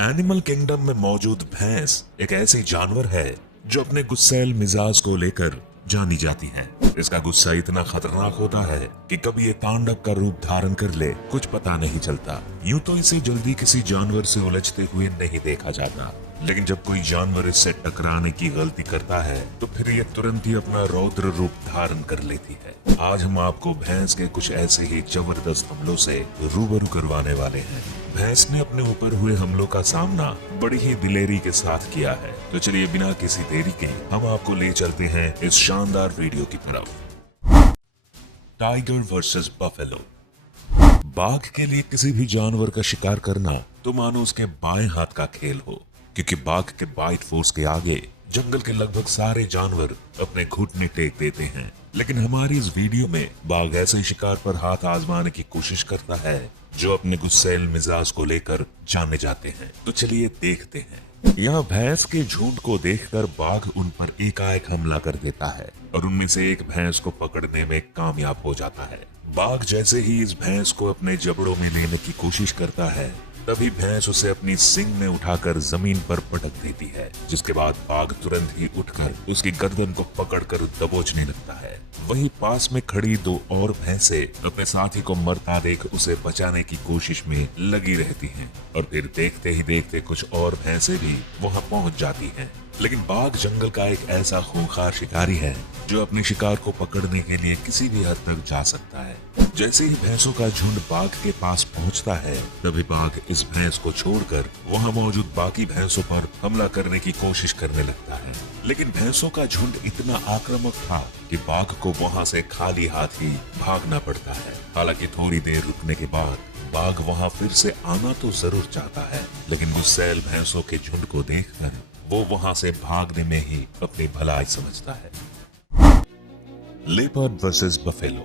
Animal kingdom में मौजूद भैंस एक ऐसी जानवर है जो अपने गुस्सैल मिजाज को लेकर जानी जाती है। इसका गुस्सा इतना खतरनाक होता है कि कभी ये तांडव का रूप धारण कर ले, कुछ पता नहीं चलता। यूं तो इसे जल्दी किसी जानवर से उलझते हुए नहीं देखा जाता, लेकिन जब कोई जानवर इससे टकराने की गलती करता है तो फिर ये तुरंत ही अपना रौद्र रूप धारण कर लेती है। आज हम आपको भैंस के कुछ ऐसे ही जबरदस्त हमलों से रूबरू करवाने वाले हैं। भैंस ने अपने ऊपर हुए हमलों का सामना बड़ी ही दिलेरी के साथ किया है। तो चलिए बिना किसी देरी के हम आपको ले चलते हैं इस शानदार वीडियो की तरफ। Tiger versus buffalo. बाघ के लिए किसी भी जानवर का शिकार करना तो मानो उसके बाएं हाथ का खेल हो, क्योंकि बाघ के बाइट फोर्स के आगे जंगल के लगभग सारे जानवर अपने घुटने टेक देते हैं। लेकिन हमारी इस वीडियो में बाघ ऐसे शिकार पर हाथ आजमाने की कोशिश करता है जो अपने गुस्सैल मिजाज को लेकर जाने जाते हैं। तो चलिए देखते हैं। यहाँ भैंस के झुंड को देखकर बाघ उन पर एकाएक हमला कर देता है और उनमें से एक भैंस को पकड़ने में कामयाब हो जाता है। बाघ जैसे ही इस भैंस को अपने जबड़ों में लेने की कोशिश करता है, तभी भैंस उसे अपनी सींग में उठाकर जमीन पर पटक देती है, जिसके बाद बाघ तुरंत ही उठकर उसकी गर्दन को पकड़कर दबोचने लगता है। वहीं पास में खड़ी दो और भैंसें अपने साथी को मरता देख उसे बचाने की कोशिश में लगी रहती हैं और फिर देखते ही देखते कुछ और भैंसें भी वहां पहुंच जाती हैं। लेकिन बाघ जंगल का एक ऐसा खूंखार शिकारी है जो अपने शिकार को पकड़ने के लिए किसी भी हद तक जा सकता है। जैसे ही भैंसों का झुंड बाघ के पास पहुंचता है, तभी बाघ इस भैंस को छोड़कर वहां मौजूद बाकी भैंसों पर हमला करने की कोशिश करने लगता है। लेकिन भैंसों का झुंड इतना आक्रामक था कि बाघ को वहां से खाली हाथ ही भागना पड़ता है। हालांकि थोड़ी देर रुकने के बाद बाघ वहां फिर से आना तो जरूर चाहता है, लेकिन गुस्सैल भैंसों के झुंड को देखकर वो वहां से भागने में ही अपनी भलाई समझता है। Leopard versus buffalo.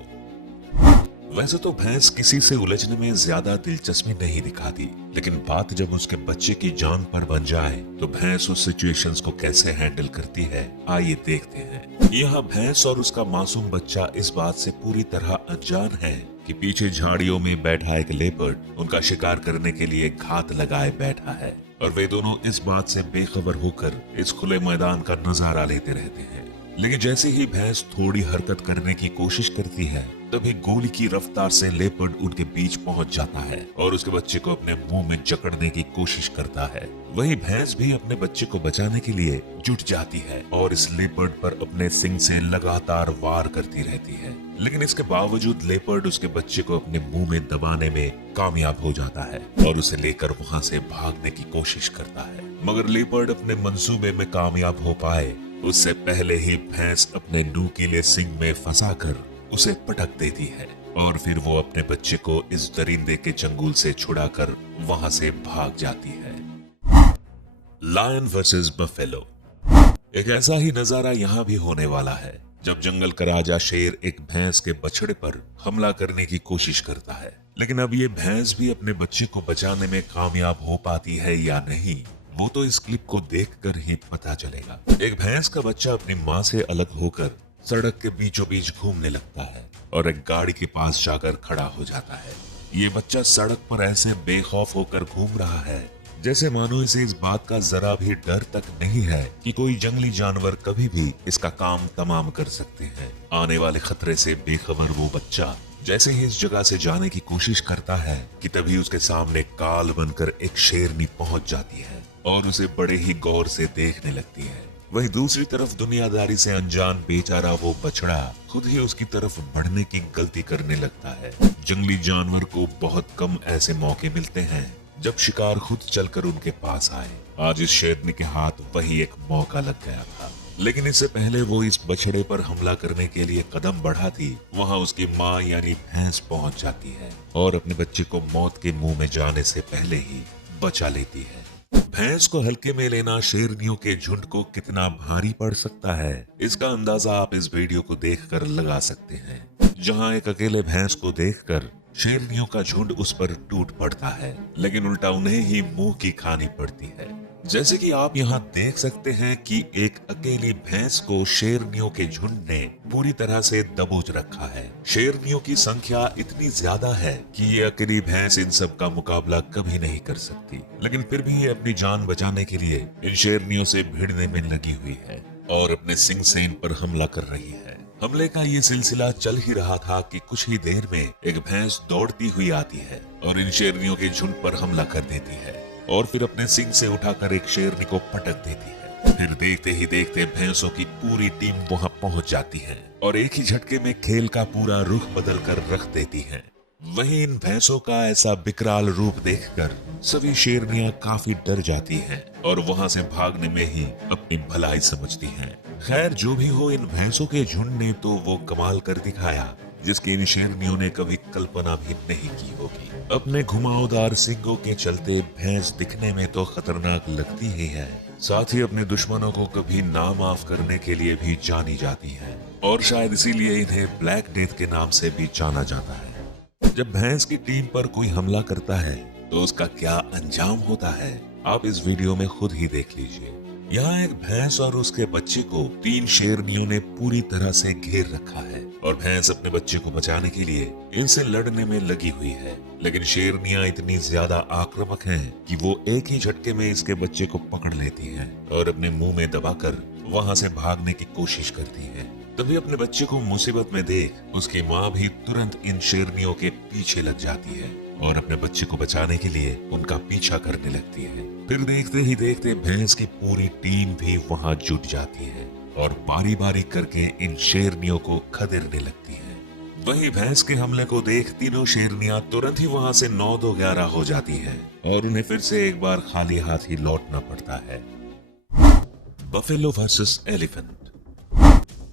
वैसे तो भैंस किसी से उलझने में ज्यादा दिलचस्पी नहीं दिखाती, लेकिन बात जब उसके बच्चे की जान पर बन जाए तो भैंस उस सिचुएशंस को कैसे हैंडल करती है, आइए देखते हैं। यहाँ भैंस और उसका मासूम बच्चा इस बात से पूरी तरह अनजान है कि पीछे झाड़ियों में बैठा एक लेपर्ड उनका शिकार करने के लिए घात लगाए बैठा है और वे दोनों इस बात से बेखबर होकर इस खुले मैदान का नजारा लेते रहते हैं। लेकिन जैसे ही भैंस थोड़ी हरकत करने की कोशिश करती है, तभी गोली की रफ्तार से लेपर्ड उनके बीच पहुंच जाता है और उसके बच्चे को अपने मुंह में जकड़ने की कोशिश करता है। वही भैंस भी अपने बच्चे को बचाने के लिए जुट जाती है और इस लेपर्ड पर अपने सिंग से लगातार वार करती रहती है। लेकिन इसके बावजूद लेपर्ड उसके बच्चे को अपने मुंह में दबाने में कामयाब हो जाता है और उसे लेकर वहां से भागने की कोशिश करता है। मगर लेपर्ड अपने मंसूबे में कामयाब हो पाए उससे पहले ही भैंस अपने नुकीले सिंग में फंसाकर उसे पटक देती है और फिर वो अपने बच्चे को इस दरिंदे के चंगुल से छुड़ाकर वहां से भाग जाती है। Lion versus buffalo. एक ऐसा ही नजारा यहाँ भी होने वाला है जब जंगल का राजा शेर एक भैंस के बछड़े पर हमला करने की कोशिश करता है। लेकिन अब ये भैंस भी अपने बच्चे को बचाने में कामयाब हो पाती है या नहीं, वो तो इस क्लिप को देखकर ही पता चलेगा। एक भैंस का बच्चा अपनी माँ से अलग होकर सड़क के बीचों बीच घूमने लगता है और एक गाड़ी के पास जाकर खड़ा हो जाता है। ये बच्चा सड़क पर ऐसे बेखौफ होकर घूम रहा है जैसे मानो इसे इस बात का जरा भी डर तक नहीं है कि कोई जंगली जानवर कभी भी इसका काम तमाम कर सकते हैं। आने वाले खतरे से बेखबर वो बच्चा जैसे ही इस जगह से जाने की कोशिश करता है कि तभी उसके सामने काल बनकर एक शेरनी पहुंच जाती है और उसे बड़े ही गौर से देखने लगती है। वहीं दूसरी तरफ दुनियादारी से अनजान बेचारा वो बछड़ा खुद ही उसकी तरफ बढ़ने की गलती करने लगता है। जंगली जानवर को बहुत कम ऐसे मौके मिलते हैं जब शिकार खुद चलकर उनके पास आए। आज इस शेरनी के हाथ वही एक मौका लग गया था, लेकिन इससे पहले वो इस बछड़े पर हमला करने के लिए कदम बढ़ाती, वहां उसकी माँ यानी भैंस पहुंच जाती है और अपने बच्चे को मौत के मुंह में जाने से पहले ही बचा लेती है। भैंस को हल्के में लेना शेरनियों के झुंड को कितना भारी पड़ सकता है, इसका अंदाजा आप इस वीडियो को देखकर लगा सकते हैं। जहां एक अकेले भैंस को देखकर शेरनियों का झुंड उस पर टूट पड़ता है, लेकिन उल्टा उन्हें ही मुंह की खानी पड़ती है। जैसे कि आप यहाँ देख सकते हैं कि एक अकेली भैंस को शेरनियों के झुंड ने पूरी तरह से दबोच रखा है। शेरनियों की संख्या इतनी ज्यादा है कि ये अकेली भैंस इन सब का मुकाबला कभी नहीं कर सकती, लेकिन फिर भी ये अपनी जान बचाने के लिए इन शेरनियों से भिड़ने में लगी हुई है और अपने सिंग से इन पर हमला कर रही है। हमले का ये सिलसिला चल ही रहा था कि कुछ ही देर में एक भैंस दौड़ती हुई आती है और इन शेरनियों के झुंड पर हमला कर देती है और फिर अपने सिंग से उठाकर एक शेरनी को पटक देती है। फिर देखते ही देखते भैंसों की पूरी टीम वहां पहुंच जाती है और एक ही झटके में खेल का पूरा रुख बदल कर रख देती है। वहीं इन भैंसों का ऐसा विकराल रूप देखकर सभी शेरनियां काफी डर जाती हैं और वहां से भागने में ही अपनी भलाई समझती हैं। खैर जो भी हो, इन भैंसों के झुंड ने तो वो कमाल कर दिखाया जिसकी इन शेरनियों ने कभी कल्पना भी नहीं की होगी। अपने घुमावदार सींगों के चलते भैंस दिखने में तो खतरनाक लगती ही है, साथ ही अपने दुश्मनों को कभी ना माफ करने के लिए भी जानी जाती है और शायद इसीलिए इन्हें ब्लैक डेथ के नाम से भी जाना जाता है। जब भैंस की टीम पर कोई हमला करता है तो उसका क्या अंजाम होता है आप इस वीडियो में खुद ही देख लीजिए। यहाँ एक भैंस और उसके बच्चे को 3 शेरनियों ने पूरी तरह से घेर रखा है और भैंस अपने बच्चे को बचाने के लिए इनसे लड़ने में लगी हुई है, लेकिन शेरनियां इतनी ज्यादा आक्रामक हैं कि वो एक ही झटके में इसके बच्चे को पकड़ लेती हैं और अपने मुंह में दबाकर वहां से भागने की कोशिश करती है। तभी अपने बच्चे को मुसीबत में देख उसकी माँ भी तुरंत इन शेरनियों के पीछे लग जाती है और अपने बच्चे को बचाने के लिए उनका पीछा करने लगती है। फिर देखते ही देखते भैंस की पूरी टीम भी वहां जुट जाती है और बारी बारी करके इन शेरनियों को खदेड़ने लगती है। वहीं भैंस के हमले को देख तीनों शेरनियां तुरंत ही वहां से 9-2-11 हो जाती हैं और उन्हें फिर से एक बार खाली हाथ ही लौटना पड़ता है। Buffalo versus elephant.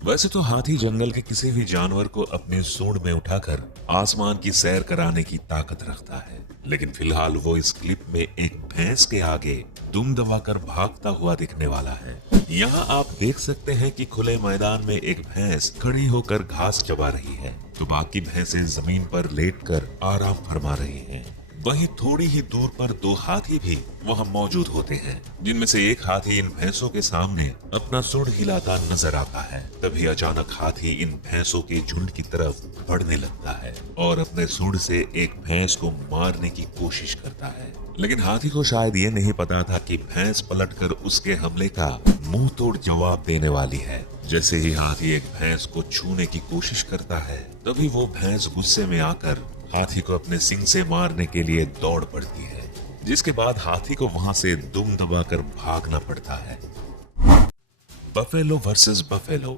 वैसे तो हाथी जंगल के किसी भी जानवर को अपने सूंड में उठाकर आसमान की सैर कराने की ताकत रखता है, लेकिन फिलहाल वो इस क्लिप में एक भैंस के आगे दुम दबाकर भागता हुआ दिखने वाला है। यहाँ आप देख सकते हैं कि खुले मैदान में एक भैंस खड़ी होकर घास चबा रही है तो बाकी भैंसें जमीन पर लेटकर आराम फरमा रही हैं। वहीं थोड़ी ही दूर पर 2 हाथी भी वहां मौजूद होते हैं, जिनमें से एक हाथी इन भैंसों के सामने अपना सूंड हिलाता नजर आता है। तभी अचानक हाथी इन भैंसों के झुंड की तरफ बढ़ने लगता है और अपने सूंड से एक भैंस को मारने की कोशिश करता है, लेकिन हाथी को शायद ये नहीं पता था कि भैंस पलटकर उसके हमले का मुंह तोड़ जवाब देने वाली है। जैसे ही हाथी एक भैंस को छूने की कोशिश करता है तभी वो भैंस गुस्से में आकर हाथी को अपने सिंग से मारने के लिए दौड़ पड़ती है, जिसके बाद हाथी को वहां से दुम दबाकर भागना पड़ता है। Buffalo versus buffalo.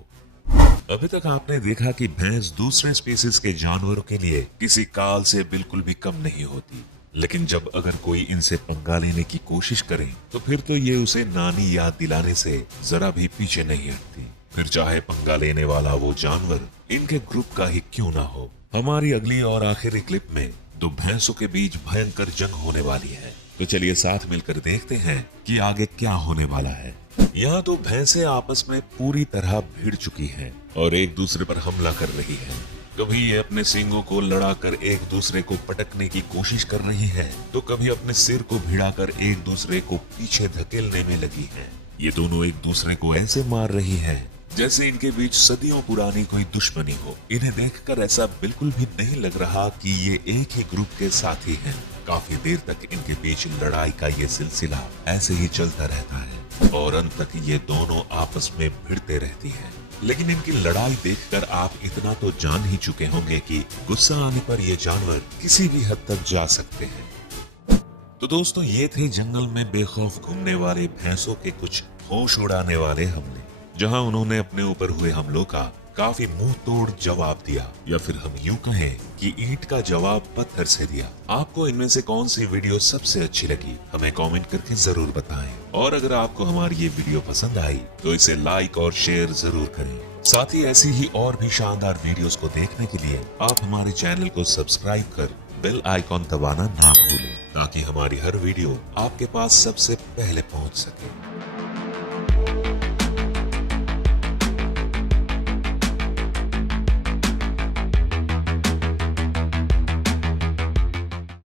अभी तक आपने देखा कि भैंस दूसरे स्पीसीज के जानवरों के लिए किसी काल से बिल्कुल भी कम नहीं होती, लेकिन जब अगर कोई इनसे पंगा लेने की कोशिश करे तो फिर तो ये उसे नानी याद दिलाने से जरा भी पीछे नहीं हटती, फिर चाहे पंगा लेने वाला वो जानवर इनके ग्रुप का ही क्यों ना हो। हमारी अगली और आखिरी क्लिप में 2 भैंसों के बीच भयंकर जंग होने वाली है, तो चलिए साथ मिलकर देखते हैं कि आगे क्या होने वाला है। यहाँ 2 भैंसें आपस में पूरी तरह भिड़ चुकी हैं और एक दूसरे पर हमला कर रही हैं। कभी ये अपने सींगों को लड़ाकर एक दूसरे को पटकने की कोशिश कर रही है तो कभी अपने सिर को भिड़ाकर एक दूसरे को पीछे धकेलने में लगी है। ये दोनों एक दूसरे को ऐसे मार रही है जैसे इनके बीच सदियों पुरानी कोई दुश्मनी हो। इन्हें देखकर ऐसा बिल्कुल भी नहीं लग रहा कि ये एक ही ग्रुप के साथी हैं। काफी देर तक इनके बीच लड़ाई का ये सिलसिला ऐसे ही चलता रहता है और अंत तक ये दोनों आपस में भिड़ते रहती हैं। लेकिन इनकी लड़ाई देखकर आप इतना तो जान ही चुके होंगे कि गुस्सा आने पर ये जानवर किसी भी हद तक जा सकते हैं। तो दोस्तों, ये थे जंगल में बेखौफ घूमने वाले भैंसों के कुछ होश उड़ाने वाले हमले, जहां उन्होंने अपने ऊपर हुए हमलों का काफी मुंह तोड़ जवाब दिया, या फिर हम यूं कहें कि ईंट का जवाब पत्थर से दिया। आपको इनमें से कौन सी वीडियो सबसे अच्छी लगी हमें कमेंट करके जरूर बताएं। और अगर आपको हमारी ये वीडियो पसंद आई तो इसे लाइक और शेयर जरूर करें। साथ ही ऐसी ही और भी शानदार वीडियोस को देखने के लिए आप हमारे चैनल को सब्सक्राइब कर बेल आइकॉन दबाना ना भूलें, ताकि हमारी हर वीडियो आपके पास सबसे पहले पहुंच सके।